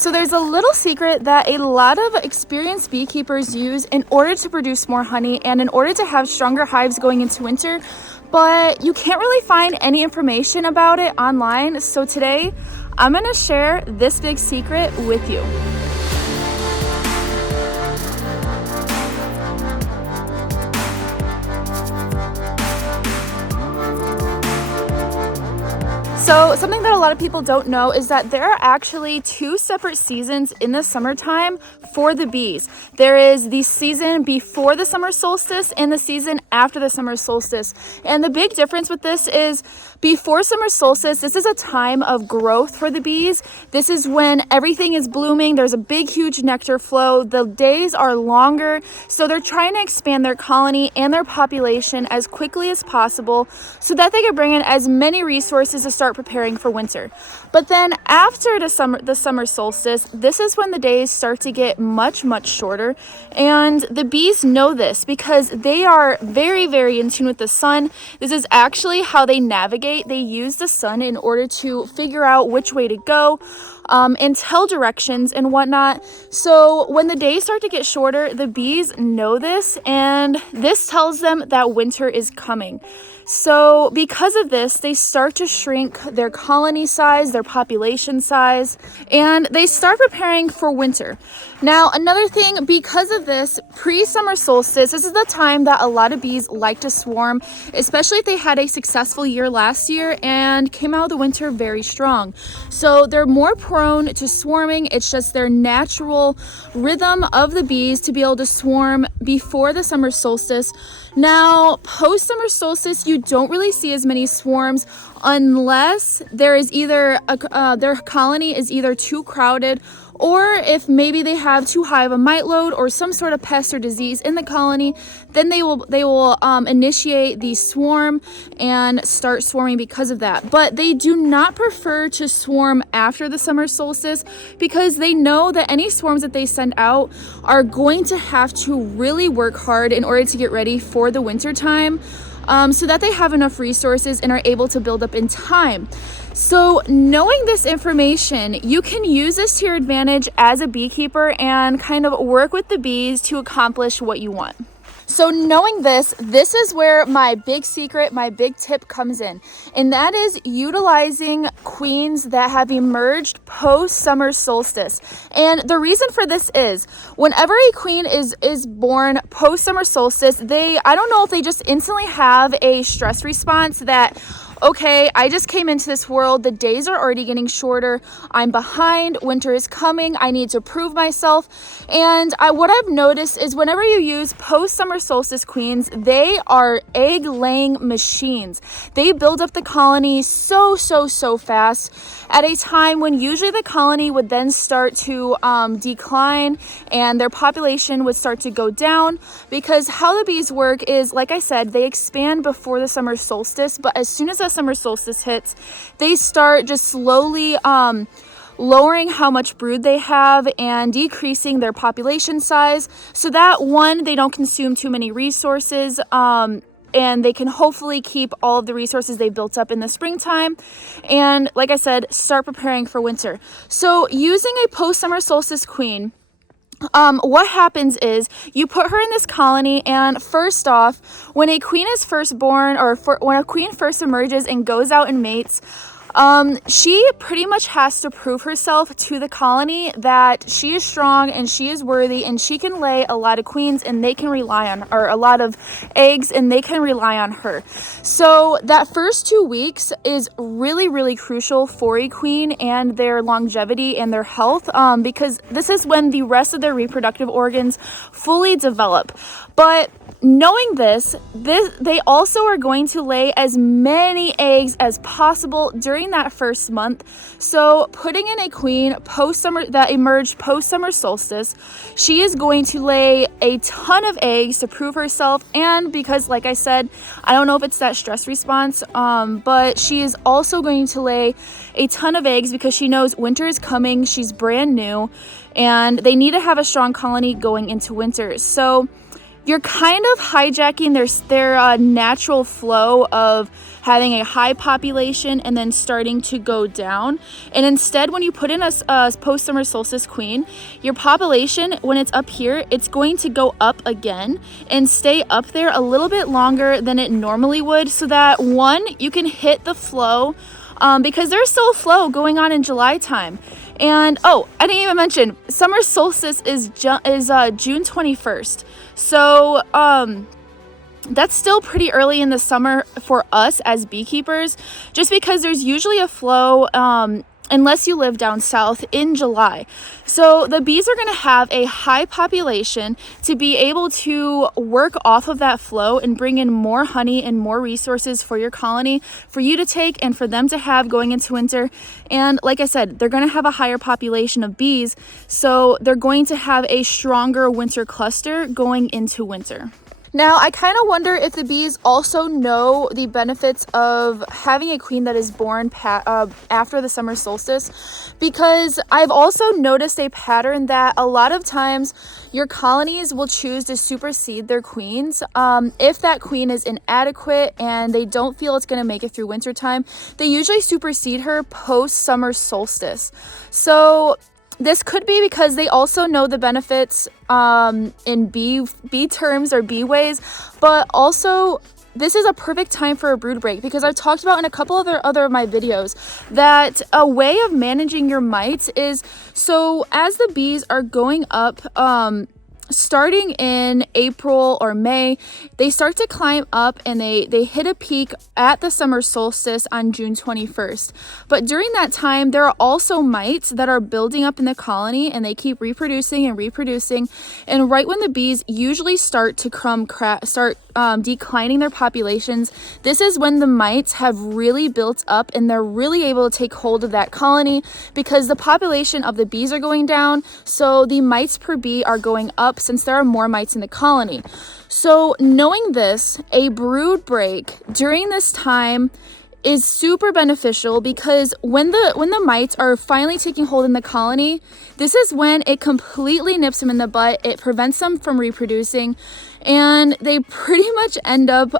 So there's a little secret that a lot of experienced beekeepers use in order to produce more honey and in order to have stronger hives going into winter, but you can't really find any information about it online. So today I'm going to share this big secret with you. So something that a lot of people don't know is that there are actually two separate seasons in the summertime for the bees. There is the season before the summer solstice and the season after the summer solstice. And the big difference with this is before summer solstice, this is a time of growth for the bees. This is when everything is blooming. There's a big, huge nectar flow. The days are longer. So they're trying to expand their colony and their population as quickly as possible so that they can bring in as many resources to start preparing for winter. But then after the summer solstice, this is when the days start to get much shorter, and the bees know this because they are very, very in tune with the sun. This is actually how they navigate. They use the sun in order to figure out which way to go and tell directions and whatnot. So when the days start to get shorter, the bees know this, and this tells them that winter is coming. So because of this, they start to shrink their colony size, their population size, and they start preparing for winter. Now, another thing, because of this, pre-summer solstice, this is the time that a lot of bees like to swarm, especially if they had a successful year last year and came out of the winter very strong. So they're more prone to swarming. It's just their natural rhythm of the bees to be able to swarm before the summer solstice. Now, post-summer solstice, you don't really see as many swarms unless there is either their colony is either too crowded, or if maybe they have too high of a mite load or some sort of pest or disease in the colony, then they will initiate the swarm and start swarming because of that. But they do not prefer to swarm after the summer solstice because they know that any swarms that they send out are going to have to really work hard in order to get ready for the winter time. So that they have enough resources and are able to build up in time. So knowing this information, you can use this to your advantage as a beekeeper and kind of work with the bees to accomplish what you want. So knowing this is where my big secret, my big tip comes in. And that is utilizing queens that have emerged post-summer solstice. And the reason for this is whenever a queen is born post-summer solstice, I don't know if they just instantly have a stress response that, okay, I just came into this world, the days are already getting shorter, I'm behind, winter is coming, I need to prove myself. And what I've noticed is whenever you use post-summer solstice queens, they are egg-laying machines. They build up the colony so fast at a time when usually the colony would then start to decline and their population would start to go down, because how the bees work is, like I said, they expand before the summer solstice, but as soon as the summer solstice hits, they start just slowly lowering how much brood they have and decreasing their population size so that, one, they don't consume too many resources, and they can hopefully keep all of the resources they've built up in the springtime. And like I said, start preparing for winter. So using a post-summer solstice queen, what happens is you put her in this colony, and first off, when a queen is first born, or when a queen first emerges and goes out and mates, she pretty much has to prove herself to the colony that she is strong and she is worthy and she can lay a lot of queens and they can rely on, or a lot of eggs and they can rely on her. So that first 2 weeks is really crucial for a queen and their longevity and their health, because this is when the rest of their reproductive organs fully develop. But knowing this, they also are going to lay as many eggs as possible during that first month. So putting in a queen post-summer that emerged post-summer solstice, she is going to lay a ton of eggs to prove herself. And because, like I said, I don't know if it's that stress response, but she is also going to lay a ton of eggs because she knows winter is coming. She's brand new and they need to have a strong colony going into winter. So you're kind of hijacking their natural flow of having a high population and then starting to go down. And instead, when you put in a post-summer solstice queen, your population, when it's up here, it's going to go up again and stay up there a little bit longer than it normally would, so that one, you can hit the flow, because there's still a flow going on in July time. And oh, I didn't even mention, summer solstice is June 21st. So that's still pretty early in the summer for us as beekeepers, just because there's usually a flow, unless you live down south, in July. So the bees are going to have a high population to be able to work off of that flow and bring in more honey and more resources for your colony, for you to take and for them to have going into winter. And like I said, they're going to have a higher population of bees, so they're going to have a stronger winter cluster going into winter. Now, I kind of wonder if the bees also know the benefits of having a queen that is born after the summer solstice, because I've also noticed a pattern that a lot of times your colonies will choose to supersede their queens. If that queen is inadequate and they don't feel it's going to make it through wintertime, they usually supersede her post-summer solstice. So this could be because they also know the benefits in bee terms or bee ways, but also this is a perfect time for a brood break, because I've talked about in a couple other of my videos that a way of managing your mites is, so as the bees are going up, starting in April or May, they start to climb up and they hit a peak at the summer solstice on June 21st. But during that time, there are also mites that are building up in the colony, and they keep reproducing and reproducing. And right when the bees usually start to declining their populations, this is when the mites have really built up and they're really able to take hold of that colony, because the population of the bees are going down, so the mites per bee are going up since there are more mites in the colony. So knowing this, a brood break during this time is super beneficial, because when the mites are finally taking hold in the colony, this is when it completely nips them in the butt. It prevents them from reproducing, and they pretty much end up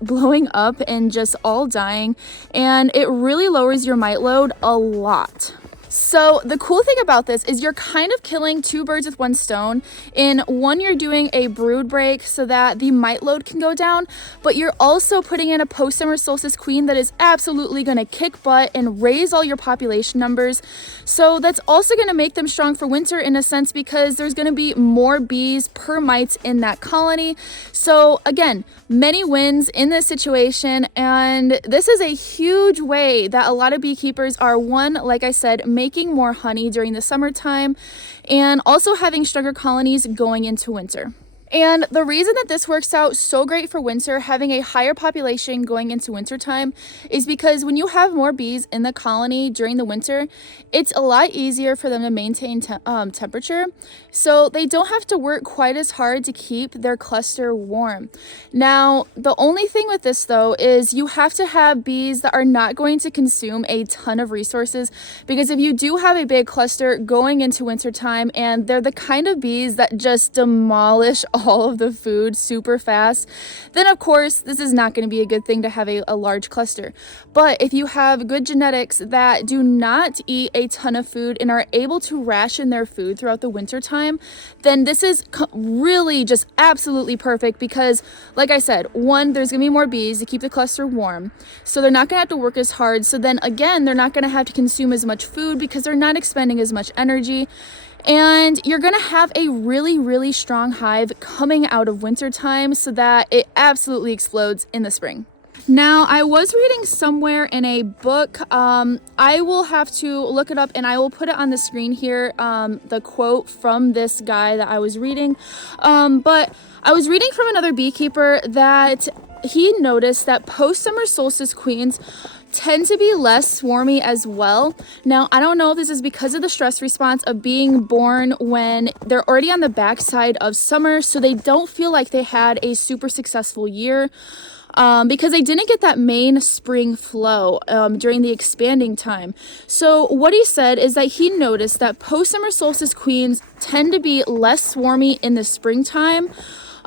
blowing up and just all dying, and it really lowers your mite load a lot. So the cool thing about this is you're kind of killing two birds with one stone. In one, you're doing a brood break so that the mite load can go down, but you're also putting in a post-summer solstice queen that is absolutely going to kick butt and raise all your population numbers. So that's also going to make them strong for winter in a sense, because there's going to be more bees per mites in that colony. So again, many wins in this situation, and this is a huge way that a lot of beekeepers are, one, like I said, making more honey during the summertime, and also having stronger colonies going into winter. And the reason that this works out so great for winter, having a higher population going into wintertime, is because when you have more bees in the colony during the winter, it's a lot easier for them to maintain temperature, so they don't have to work quite as hard to keep their cluster warm. Now, the only thing with this though is you have to have bees that are not going to consume a ton of resources, because if you do have a big cluster going into wintertime and they're the kind of bees that just demolish all of the food super fast, then of course this is not going to be a good thing to have a large cluster. But if you have good genetics that do not eat a ton of food and are able to ration their food throughout the winter time, then this is really just absolutely perfect, because like I said, one, there's going to be more bees to keep the cluster warm, so they're not going to have to work as hard, so then again they're not going to have to consume as much food because they're not expending as much energy. And you're going to have a really, really strong hive coming out of winter time, so that it absolutely explodes in the spring. Now, I was reading somewhere in a book, I will have to look it up and I will put it on the screen here, the quote from this guy that I was reading. But I was reading from another beekeeper that he noticed that post-summer solstice queens tend to be less swarmy as well. Now, I don't know if this is because of the stress response of being born when they're already on the backside of summer, so they don't feel like they had a super successful year, because they didn't get that main spring flow during the expanding time. So what he said is that he noticed that post-summer solstice queens tend to be less swarmy in the springtime,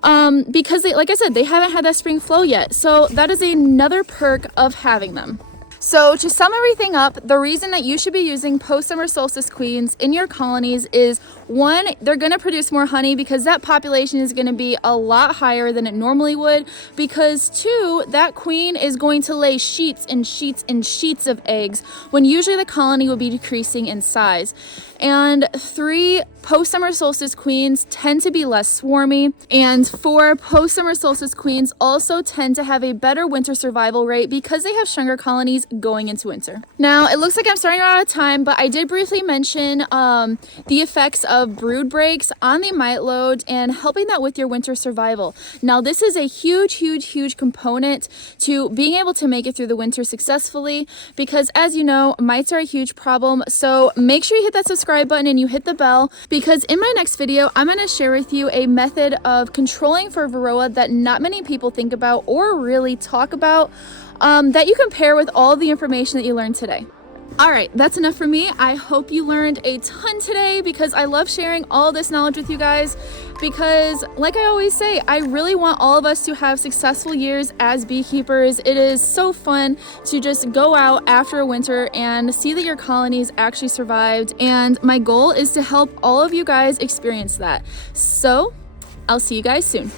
because they, like I said, they haven't had that spring flow yet. So that is another perk of having them. So to sum everything up, the reason that you should be using post-summer solstice queens in your colonies is, one, they're going to produce more honey because that population is going to be a lot higher than it normally would, because two, that queen is going to lay sheets and sheets and sheets of eggs when usually the colony will be decreasing in size. And three, post-summer solstice queens tend to be less swarmy. And four, post-summer solstice queens also tend to have a better winter survival rate because they have stronger colonies going into winter. Now, it looks like I'm starting out of time, but I did briefly mention the effects of brood breaks on the mite load and helping that with your winter survival. Now, this is a huge component to being able to make it through the winter successfully, because as you know, mites are a huge problem. So make sure you hit that subscribe button and you hit the bell, because in my next video, I'm going to share with you a method of controlling for varroa that not many people think about or really talk about, that you can pair with all the information that you learned today. All right, that's enough for me. I hope you learned a ton today, because I love sharing all this knowledge with you guys, because like I always say, I really want all of us to have successful years as beekeepers. It is so fun to just go out after a winter and see that your colonies actually survived. And my goal is to help all of you guys experience that. So I'll see you guys soon.